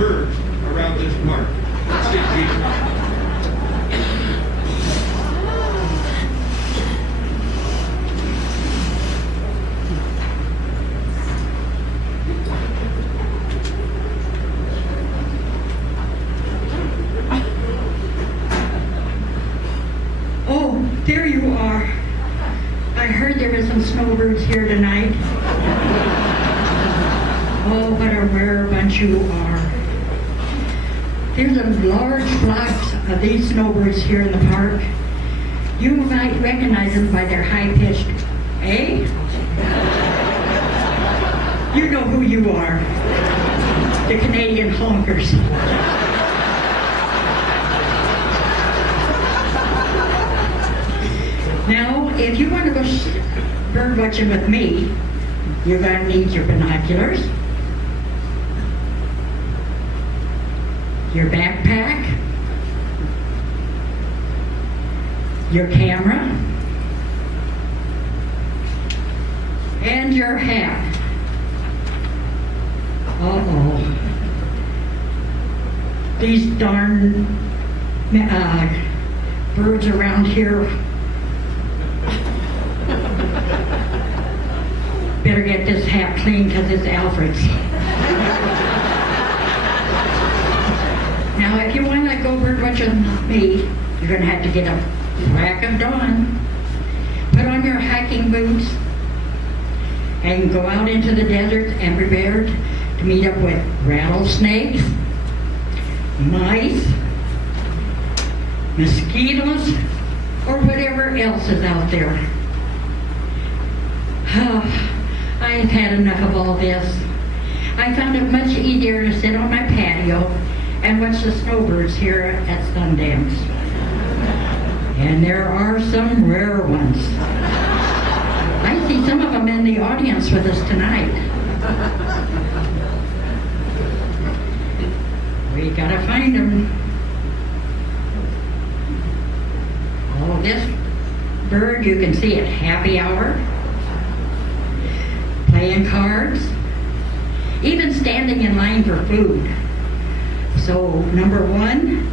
birds around this park. Let's get Peter. Oh, there you are. I heard there were some snowbirds here tonight. Oh, what a rare bunch you are. There's a large flock of these snowbirds here in the park. You might recognize them by their high-pitched, eh? You know who you are. The Canadian honkers. Now, if you want to go bird watching with me, you're going to need your binoculars, your backpack, your camera, and your hat. Uh-oh. These darn birds around here better get this hat clean because it's Alfred's. Now, if you want to go bird watching with me, you're going to have to get up crack of dawn, put on your hiking boots, and go out into the desert and prepared to meet up with rattlesnakes, mice, mosquitoes, or whatever else is out there. I've had enough of all this. I found it much easier to sit on my patio and watch the snowbirds here at Sundance. And there are some rare ones. I see some of them in the audience with us tonight. We gotta find them. Oh, this bird you can see at happy hour, playing cards, even standing in line for food. So, number one,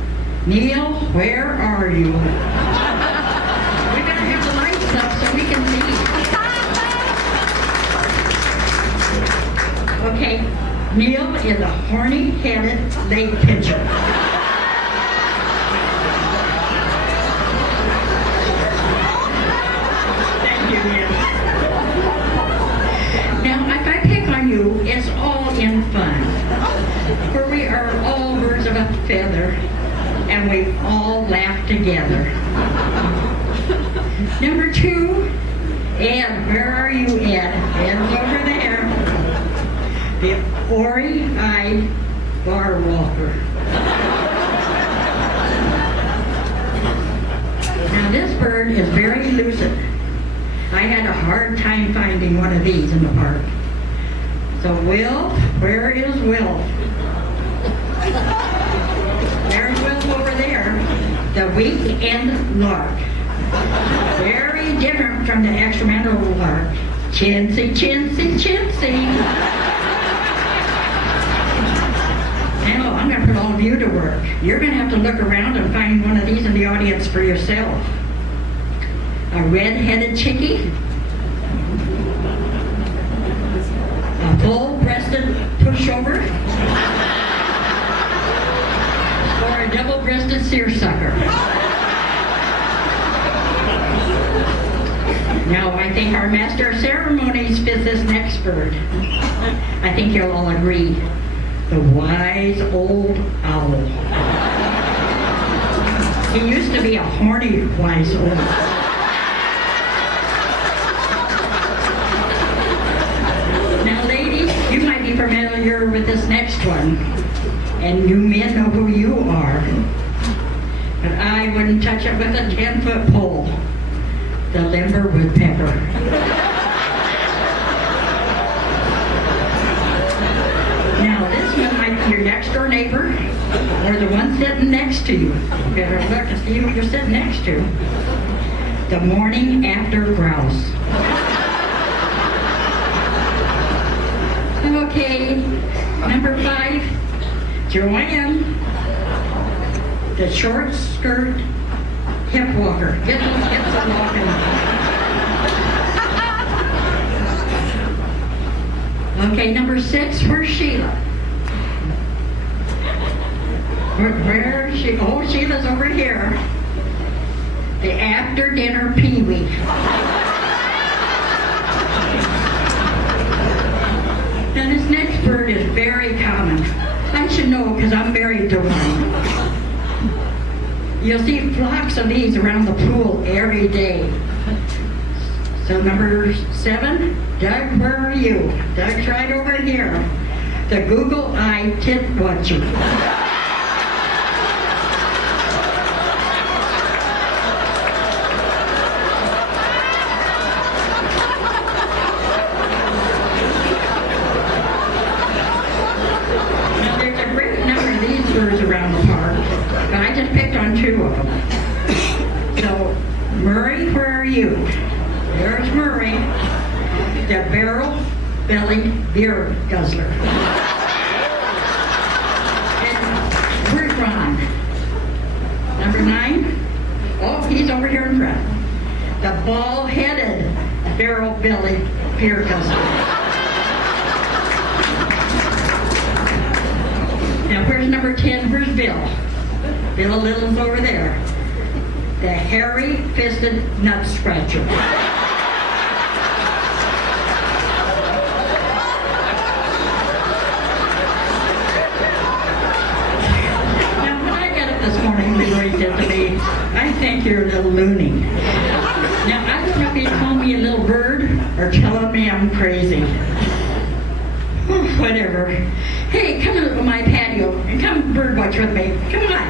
Neil, where are you? We better have the lights up so we can see. Okay, Neil is a horny-headed leg pitcher. Thank you, Neil. Now, if I pick on you, it's all in fun. For we are all birds of a feather, and we all laugh together. Number two, Ed. Where are you, Ed? Ed's over there. The Ori-eyed bar walker. Now this bird is very elusive. I had a hard time finding one of these in the park. So Will, where is Will? There's Will over there, the weekend lark. Very different from the experimental lark. Chintzy, chintzy, chintzy. Now I'm going to put all of you to work. You're going to have to look around and find one of these in the audience for yourself. A red-headed chickie, a full-breasted pushover, or a double-breasted seersucker. Now, I think our master of ceremonies fits this next bird. I think you'll all agree. The wise old owl. He used to be a horny wise old owl. You might be familiar with this next one, and you men know who you are. But I wouldn't touch it with a 10-foot pole. The limber woodpecker. Now this one might be your next door neighbor, or the one sitting next to you. You better look and see who you're sitting next to. The morning after grouse. Okay, number 5, Joanne, the short skirt hip walker. Get those hips a walking. Okay, number 6, where's Sheila? Where is she? Oh, Sheila's over here. The after dinner peewee. Now this next bird is very common. I should know because I'm married to one. You'll see flocks of these around the pool every day. So number 7, Doug, where are you? Doug's right over here. The Google Eye Tit Watcher. Now there's a great number of these birds around the park, but I just picked on 2 of them. So, Murray, where are you? There's Murray, the barrel-bellied beer guzzler. And where's Ron? Number 9? Oh, he's over here in front. The ball-headed barrel-bellied beer guzzler. Now where's number 10? Where's Bill? Bill Little's over there. The hairy-fisted nut scratcher. Now when I got up this morning, Leroy said to me, I think you're a little loony. Now I don't know if he's calling me a little bird or telling me I'm crazy. Whatever. Hey, come to my patio and come bird watch with me. Come on.